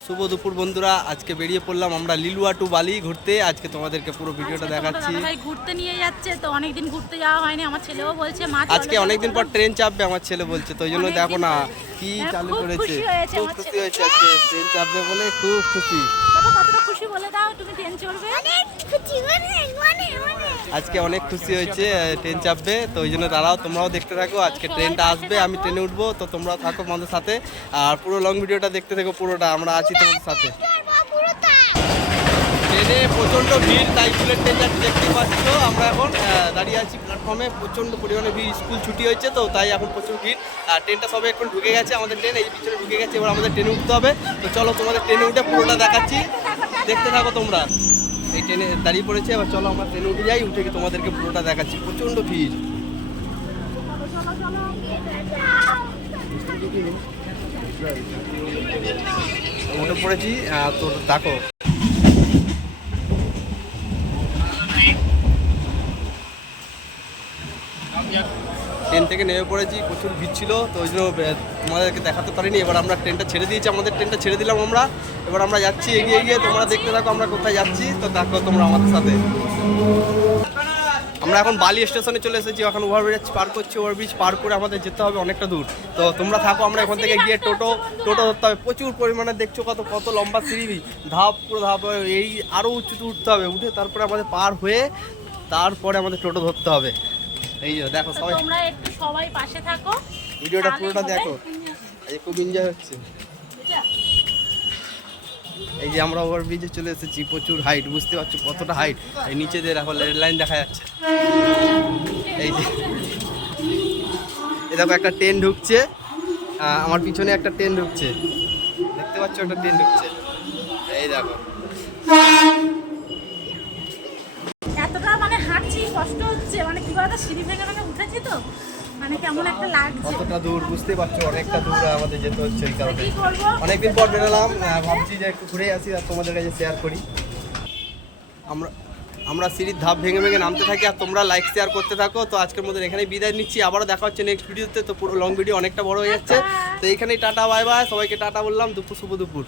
শুভ দুপুর বন্ধুরা আজকে বেরিয়ে পড়লাম আমরা লিলুয়া টু বালি ঘুরতে। আজকে তোমাদেরকে পুরো ভিডিওটা দেখাচ্ছি। ঘুরতে নিয়ে যাচ্ছে তো অনেকদিন ঘুরতে যাওয়া হয়নি আমার ছেলেও বলছে মা আজকে অনেকদিন পর ট্রেন চাপবে আমার ছেলে বলছে তো ওই জন্য দেখো না কি হ্যাঁ, চালু করেছে। খুব আমার খুশি হয়েছে আজকে ট্রেন চাপবে বলে খুব খুশি। বাবা কতটা খুশি বলে দাও তুমি ট্রেন চড়বে। আজকে অনেক খুশি হয়েছে ট্রেন চাপবে তো ওই জন্য দাঁড়াও তোমরাও দেখতে থাকো আজকে ট্রেনটা আসবে আমি ট্রেনে উঠবো তো তোমরাও থাকো আমাদের সাথে আর পুরো লং ভিডিওটা দেখতে থাকো পুরোটা আমরা আছি তোমাদের সাথে। প্রচণ্ড ভিড়, তাই ট্রেন যাচ্ছে দেখতে পাচ্ছ। আমরা এখন দাঁড়িয়ে আছি প্ল্যাটফর্মে প্রচণ্ড পরিমাণে ভিড় স্কুল ছুটি হয়েছে তো, তাই এখন প্রচুর ভিড়। আর ট্রেনটা সবে এখন ঢুকে গেছে, আমাদের ট্রেন এই পিছনে ঢুকে গেছে, এবার আমাদের ট্রেনে উঠতে হবে। তো চলো তোমাদের ট্রেনে উঠে পুরোটা দেখাচ্ছি। দেখতে থাকো তোমরা। এই ট্রেনে দাঁড়িয়ে পড়েছে, এবার চলো আমরা ট্রেনে উঠে যাই, উঠে তোমাদেরকে পুরোটা দেখাচ্ছি। প্রচণ্ড ভিড়। উঠে পড়েছি তোর দেখো। ট্রেন থেকে নেমে পড়েছি, প্রচুর ভিড় ছিল, তো ওই জন্য তোমাদেরকে দেখাতে পারিনি। এবার আমরা ট্রেনটা ছেড়ে দিয়েছি, আমাদের ট্রেনটা ছেড়ে দিলাম আমরা। এবার আমরা যাচ্ছি, এগিয়ে এগিয়ে, তোমরা দেখতে থাকো আমরা কোথায় যাচ্ছি, তো দেখো তোমরা আমাদের সাথে। আমরা এখন বালি স্টেশনে চলে এসেছি, এখন ওভারব্রিজ পার করছি ওভারব্রিজ পার করে আমাদের যেতে হবে অনেকটা দূর। তো তোমরা থাকো, আমরা এখান থেকে গিয়ে টোটো টোটো ধরতে হবে। প্রচুর পরিমাণে দেখছ কত কত লম্বা সিঁড়ি, ধাপ, পুরো ধাপ, এই আরও উঁচুতে উঠতে হবে, উঠে তারপরে আমাদের পার হয়ে তারপরে আমাদের টোটো ধরতে হবে। এই যে দেখো সবাই। তোমরা একটু সবাই পাশে থাকো। ভিডিওটা পুরোটা দেখো। এই খুব এনজয় হচ্ছে। এই যে আমরা ওভার ব্রিজে চলে এসেছি প্রচুর হাইট বুঝতে পারছ কতটা হাইট এই নিচে দিয়ে দেখো রেড লাইন দেখা যাচ্ছে। এই যে এই দেখো একটা ট্রেন ঢুকছে। আমার পিছনে একটা ট্রেন ঢুকছে। দেখতে পাচ্ছ একটা ট্রেন ঢুকছে? এই দেখো। কষ্ট হচ্ছে। মানে কি বলতো সিঁড়ি ভেঙে ভেঙে উঠেছি তো মানে কেমন একটা লাগছে। কতটা দূর বুঝতে পারছ অনেকটা দূর আমাদের যেতে হচ্ছে এই কারণে। অনেকদিন পর বেরোলাম ভাবছি যে একটু ঘুরে আসি আর তোমাদের কাছে শেয়ার করি। আমরা আমরা সিঁড়ির ধাপ ভেঙে ভেঙে নামতে থাকি আর তোমরা লাইক শেয়ার করতে থাকো। তো আজকের মধ্যে এখানে বিদায় নিচ্ছি। আবারও দেখা হচ্ছে নেক্সট ভিডিওতে তো। পুরো লং ভিডিও অনেকটা বড় হয়ে যাচ্ছে। তো এইখানেই টাটা বাই বাই সবাইকে টাটা বললাম। দুপুর শুভ দুপুর।